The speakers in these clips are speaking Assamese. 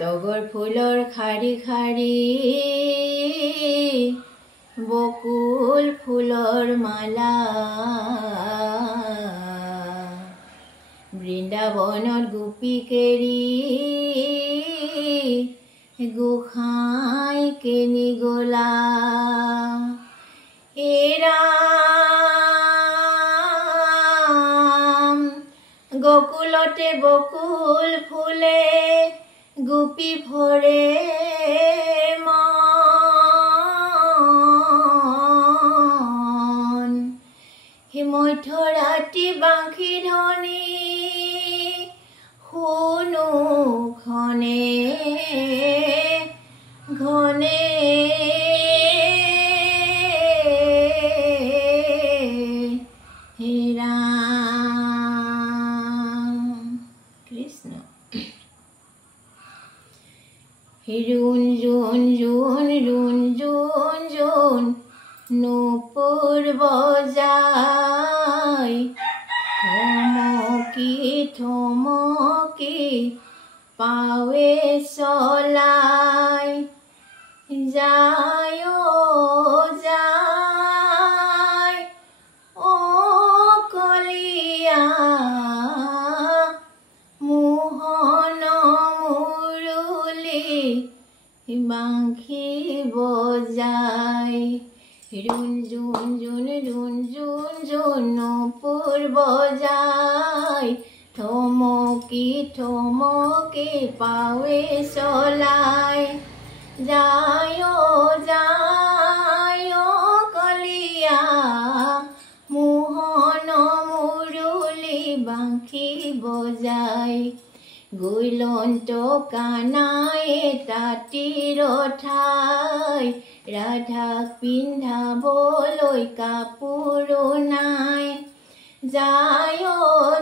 তগৰ ফুলৰ শাৰী শাৰী বকুল ফুলৰ মালা বৃন্দাবনত গোপীকেৰি গোসাঁই কেনি গলা হে ৰাম গকুলতে বকুল ফুলে গোপী ভৰে মন হে মধ্যৰাতি বাঁশী ধ্বনি শুনো ঘনে ঘনে হে ৰাম কৃষ্ণ ৰুণ জোন জোন ৰুণ জোন জোন নূপুৰ বজাই থমকি থমকি পাৱে চলাই যায় যায় অ কলিয়া মোহন মুৰুলি বাঁশী বজাই ৰুণ জোন জোন ৰুণ জোন জোন নূপুৰ বজাই থমকি থমকি পাৱে চলাই যায় যায় কলিয়া মোহন মুৰুলি বাঁশী বজাই গৈলন্ত কানায়ে তাঁতীৰ ঠাই ৰাধাক পিন্ধাবলৈ কাপোৰ নাই যায়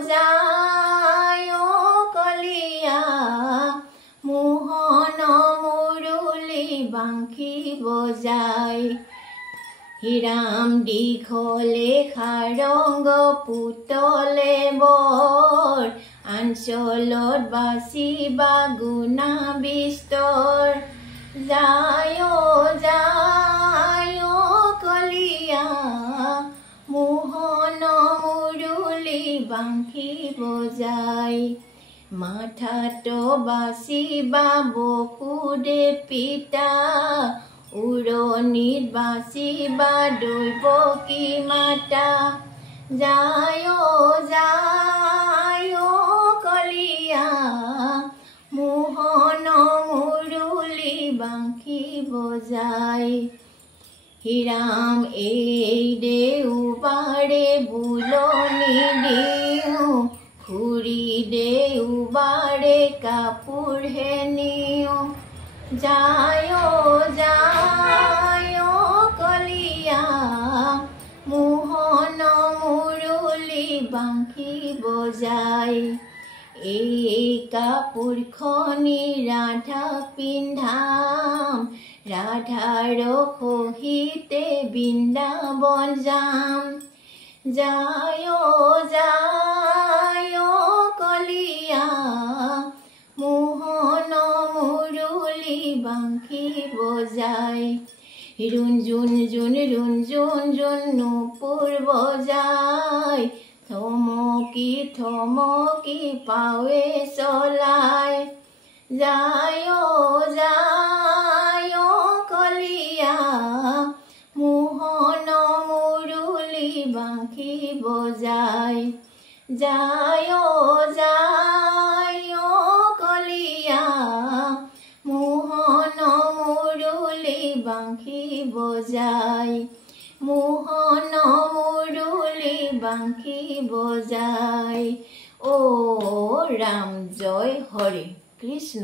যায় কলিয়া মোহন মুৰুলি বাঁশী বজাই হিৰাম দীঘলে সাৰংগ পুতলে বৰ আঞ্চলত বাচিবা গুণা বিস্তৰ যায় যায় কলিয়া মোহন মুৰুলি বাঁশী বজাই মাথাত বাচিবা বসুদে পিতা উৰণিত বাচিবা দৈৱকী মাতা যায় যায় কলিয়া মোহন মুৰুলি বাঁশী বজাই হিৰাম এই দেওবাৰে বুলনি দিওঁ খুৰী দেওবাৰে কাপোৰহে নিওঁ যায় যায় কলিয়া মোহন মুৰুলি বাঁশী বজাই এই কাপোৰখনি ৰাধাক পিন্ধাম ৰাধাৰ সহিতে বৃন্দাবন যাম যায় যায় কলিয়া মোহন মুৰুলি বাঁশী বজাই ৰুণ জোন জোন ৰুণ জোন জোন নূপুৰ বজাই থমকি থমকি পাৱে চলাই যায় যায় কলিয়া মোহন মুৰুলি বাঁশী বজাই যায় যায় কলিয়া মোহন মুৰুলি বাঁশী বজাই মোহন মুৰুলি বাঁশী বজাই ও ৰাম জয় হৰে কৃষ্ণ।